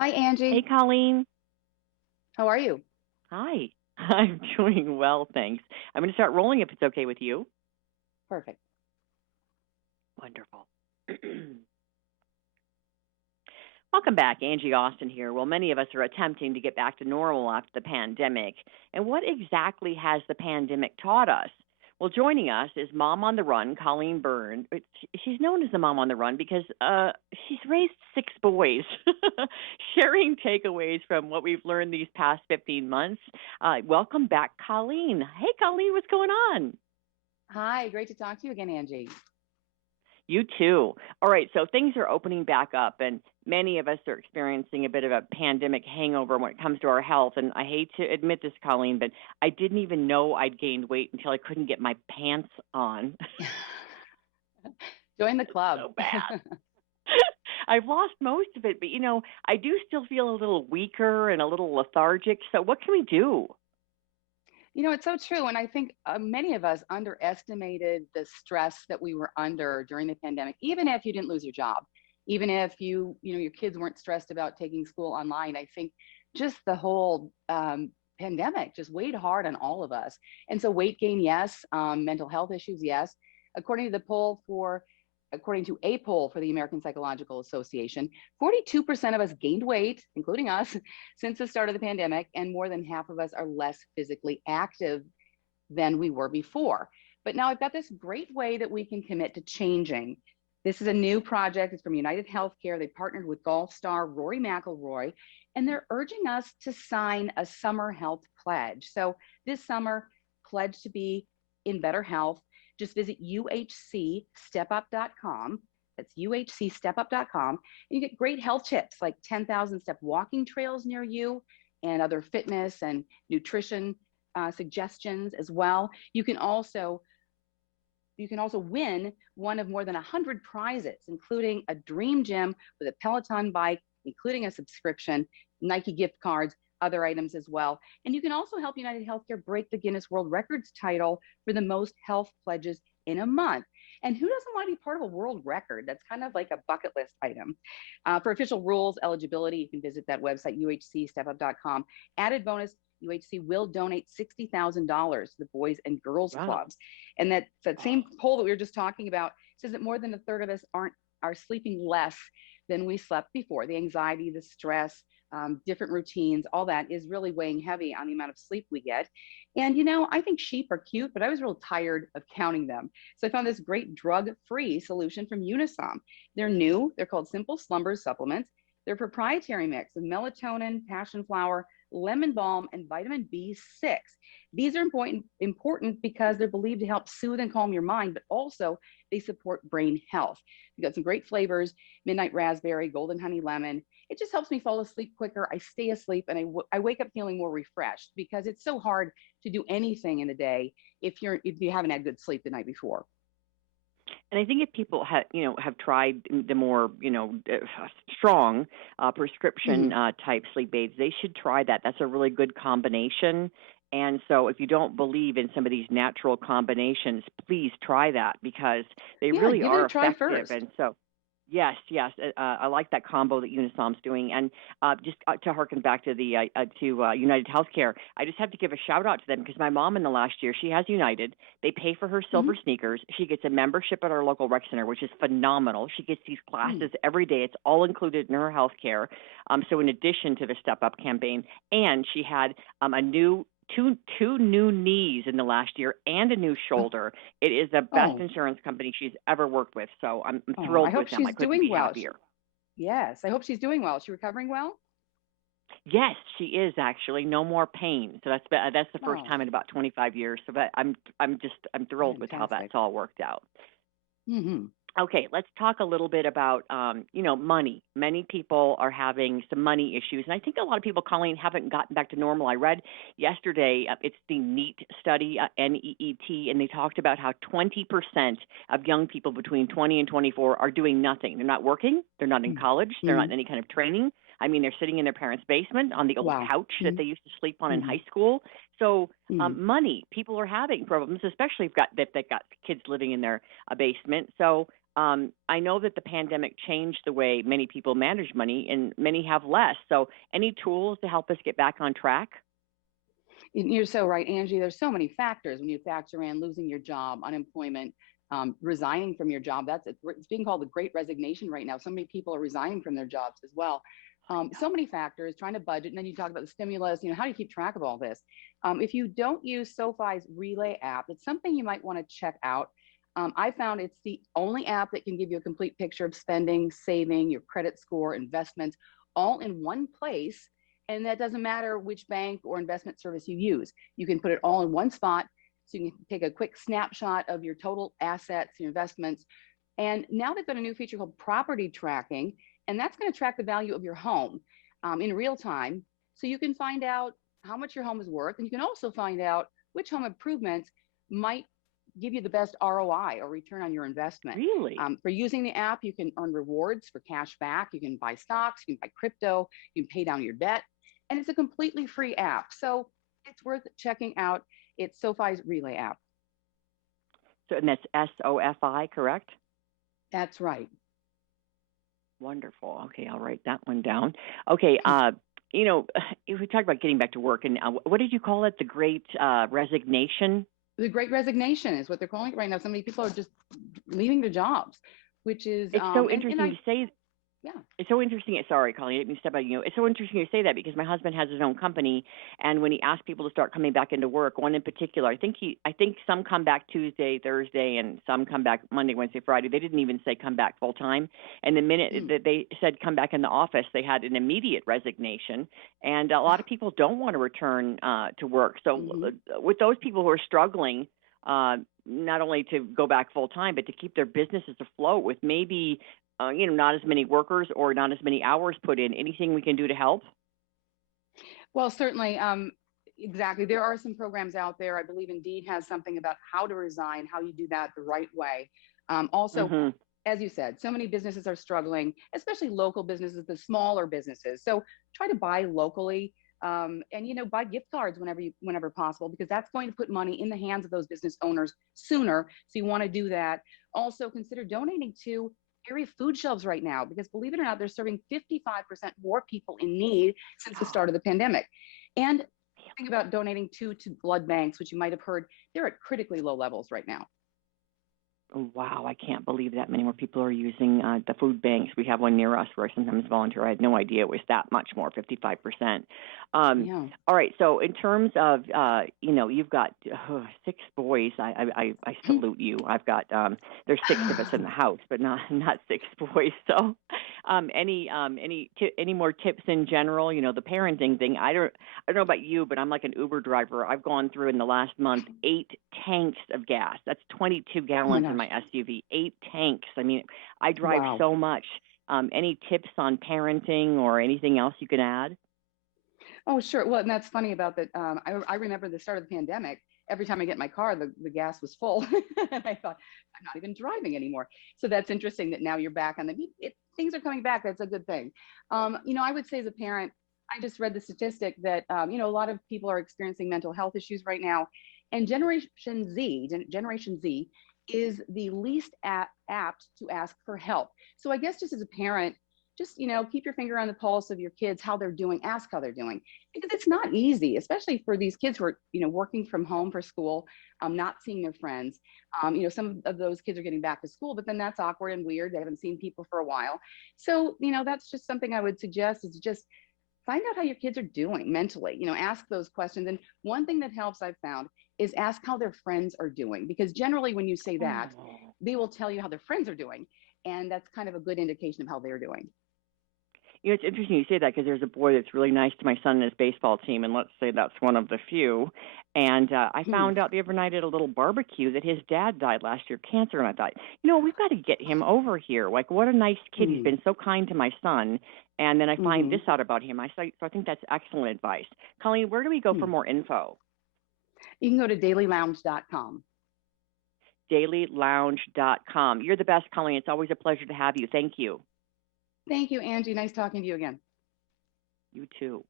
Hi, Hey, Angie. Colleen. How are you? Hi. I'm doing well, thanks. I'm going to start rolling if it's okay with you. Perfect. Wonderful. Welcome back. Angie Austin here. Well, many of us are attempting to get back to normal after the pandemic. And what exactly has the pandemic taught us? Well, joining us is Mom on the Run, Colleen Byrne. She's known as the Mom on the Run because she's raised six boys, sharing takeaways from what we've learned these past 15 months. Welcome back, Colleen. Hey, Colleen, what's going on? Hi, great to talk to you again, Angie. You too. All right, so things are opening back up, and many of us are experiencing a bit of a pandemic hangover when it comes to our health. And I hate to admit this, Colleen, but I didn't even know I'd gained weight until I couldn't get my pants on. Join the It's club. so bad. I've lost most of it, but I do still feel a little weaker and a little lethargic. So, what can we do? It's so true. And I think many of us underestimated the stress that we were under during the pandemic, even if you didn't lose your job, even if your kids weren't stressed about taking school online. I think just the whole pandemic just weighed hard on all of us. And so weight gain, yes. Mental health issues, yes. According to the poll for According to a poll for the American Psychological Association, 42% of us gained weight, including us, since the start of the pandemic, and more than half of us are less physically active than we were before. But now I've got this great way that we can commit to changing. This is a new project. It's from United Healthcare. They partnered with golf star Rory McIlroy, and they're urging us to sign a summer health pledge. So this summer, pledge to be in better health. Just visit uhcstepup.com. That's uhcstepup.com. And you get great health tips like 10,000 step walking trails near you and other fitness and nutrition suggestions as well. You can also win one of more than 100 prizes, including a dream gym with a Peloton bike, including a subscription, Nike gift cards, other items as well. And you can also help United Healthcare break the Guinness World Records title for the most health pledges in a month. And who doesn't want to be part of a world record? That's kind of like a bucket list item. For official rules, eligibility, you can visit that website, uhcstepup.com. Added bonus, UHC will donate $60,000 to the Boys and Girls Wow. Clubs. And that same poll that we were just talking about says that more than a third of us are sleeping less than we slept before. The anxiety, the stress, different routines, all that is really weighing heavy on the amount of sleep we get. And I think sheep are cute, but I was real tired of counting them. So I found this great drug-free solution from Unisom. They're new. They're called Simple Slumbers supplements. They're proprietary mix of melatonin, passion flower, lemon balm, and vitamin B6. These are important because they're believed to help soothe and calm your mind, but also they support brain health. We've got some great flavors: midnight raspberry, golden honey lemon. It just helps me fall asleep quicker. I stay asleep and I wake up feeling more refreshed because it's so hard to do anything in the day if you haven't had good sleep the night before. And I think if people have tried the more strong prescription Mhm. type sleep aids, they should try that. That's a really good combination. And so, if you don't believe in some of these natural combinations, please try that because they Yeah, really give it are a try effective. first. And so, yes, yes, I like that combo that Unisom's doing. And just to harken back to the United Healthcare, I just have to give a shout out to them because my mom in the last year she has United. They pay for her silver Hmm. sneakers. She gets a membership at our local rec center, which is phenomenal. She gets these Mm. classes every day. It's all included in her health care. So in addition to the Step Up campaign, and she had a new two new knees in the last year and a new Oh, shoulder. It is the best oh, insurance company she's ever worked with. So I'm oh, I thrilled hope with them. I she's couldn't doing be well. happier. Yes, I hope she's doing well. Is she recovering well? Yes, she is actually no more pain. So that's the first Oh, time in about 25 years. So I'm thrilled with how fantastic. that's all worked out. Hmm. Okay, let's talk a little bit about money. Many people are having some money issues, and I think a lot of people, Colleen, haven't gotten back to normal. I read yesterday it's the NEET study, NEET, and they talked about how 20% of young people between 20 and 24 are doing nothing. They're not working, they're not in college, they're not Hmm. in any kind of training. I mean, they're sitting in their parents' basement on the old Wow. couch that they used to sleep on in Mm-hmm. high school. So Mm-hmm. money, people are having problems, especially if they've got kids living in their basement. So I know that the pandemic changed the way many people manage money, and many have less. So any tools to help us get back on track? You're so right, Angie. There's so many factors when you factor in losing your job, unemployment, resigning from your job. It's being called the Great Resignation right now. So many people are resigning from their jobs as well. So many factors, trying to budget, and then you talk about the stimulus. How do you keep track of all this? If you don't use SoFi's Relay app, it's something you might want to check out. I found it's the only app that can give you a complete picture of spending, saving, your credit score, investments, all in one place. And that doesn't matter which bank or investment service you use. You can put it all in one spot. So you can take a quick snapshot of your total assets, your investments. And now they've got a new feature called property tracking, and that's going to track the value of your home in real time. So you can find out how much your home is worth. And you can also find out which home improvements might give you the best ROI or return on your investment. Really? For using the app, you can earn rewards for cash back. You can buy stocks, you can buy crypto, you can pay down your debt, and it's a completely free app. So it's worth checking out. It's SoFi's Relay app. So, and that's SOFI, correct? That's right. Wonderful. Okay, I'll write that one down. Okay, if we talk about getting back to work, and what did you call it? The Great Resignation? The Great Resignation is what they're calling it right now. So many people are just leaving their jobs, which is, It's so and interesting I, to say. yeah. It's so interesting. Sorry, Colleen, I didn't mean to step on you. It's so interesting you say that because my husband has his own company, and when he asked people to start coming back into work, one in particular, I think some come back Tuesday, Thursday, and some come back Monday, Wednesday, Friday. They didn't even say come back full time. And the minute that they said come back in the office, they had an immediate resignation. And a lot of people don't want to return to work. So with those people who are struggling, not only to go back full time, but to keep their businesses afloat with maybe not as many workers or not as many hours put in. Anything we can do to help? Well, certainly, exactly. There are some programs out there. I believe Indeed has something about how to resign, how you do that the right way. Also, Mm-hmm. as you said, so many businesses are struggling, especially local businesses, the smaller businesses. So try to buy locally, and buy gift cards whenever possible, because that's going to put money in the hands of those business owners sooner. So you want to do that. Also, consider donating to area food shelves right now, because believe it or not, they're serving 55% more people in need since the start of the pandemic. And think about donating to blood banks, which you might have heard, they're at critically low levels right now. Oh, wow, I can't believe that many more people are using the food banks. We have one near us where I sometimes volunteer. I had no idea it was that much more, 55%. Yeah. All right, so in terms of, you've got 6 boys. I salute you. I've got, there's 6 of us in the house, but not 6 boys. So any more tips in general? The parenting thing, I don't know about you, but I'm like an Uber driver. I've gone through in the last month 8 tanks of gas. That's 22 Oh my gallons in gosh. my SUV, 8 tanks. I mean, I drive Wow. so much. Any tips on parenting or anything else you can add? Oh, sure. Well, and that's funny about that. I remember the start of the pandemic. Every time I get in my car, the gas was full. And I thought, I'm not even driving anymore. So that's interesting that now you're back on things are coming back. That's a good thing. I would say as a parent, I just read the statistic that, a lot of people are experiencing mental health issues right now. And Generation Z is the least apt to ask for help. So I guess just as a parent, just keep your finger on the pulse of your kids, how they're doing, ask how they're doing, because it's not easy, especially for these kids who are working from home for school, not seeing their friends. Some of those kids are getting back to school, but then that's awkward and weird. They haven't seen people for a while. So that's just something I would suggest, is just find out how your kids are doing mentally. Ask those questions. And one thing that helps, I've found, is ask how their friends are doing, because generally when you say that, Oh. they will tell you how their friends are doing, and that's kind of a good indication of how they're doing. It's interesting you say that because there's a boy that's really nice to my son and his baseball team, and let's say that's one of the few. And I Hmm. found out the other night at a little barbecue that his dad died last year, cancer, and I thought, we've got to get him over here. Like, what a nice kid. He's Hmm. been so kind to my son. And then I find Hmm. this out about him. So I think that's excellent advice. Colleen, where do we go for Hmm. more info? You can go to dailylounge.com. dailylounge.com. You're the best, Colleen. It's always a pleasure to have you. Thank you. Thank you, Angie. Nice talking to you again. You too.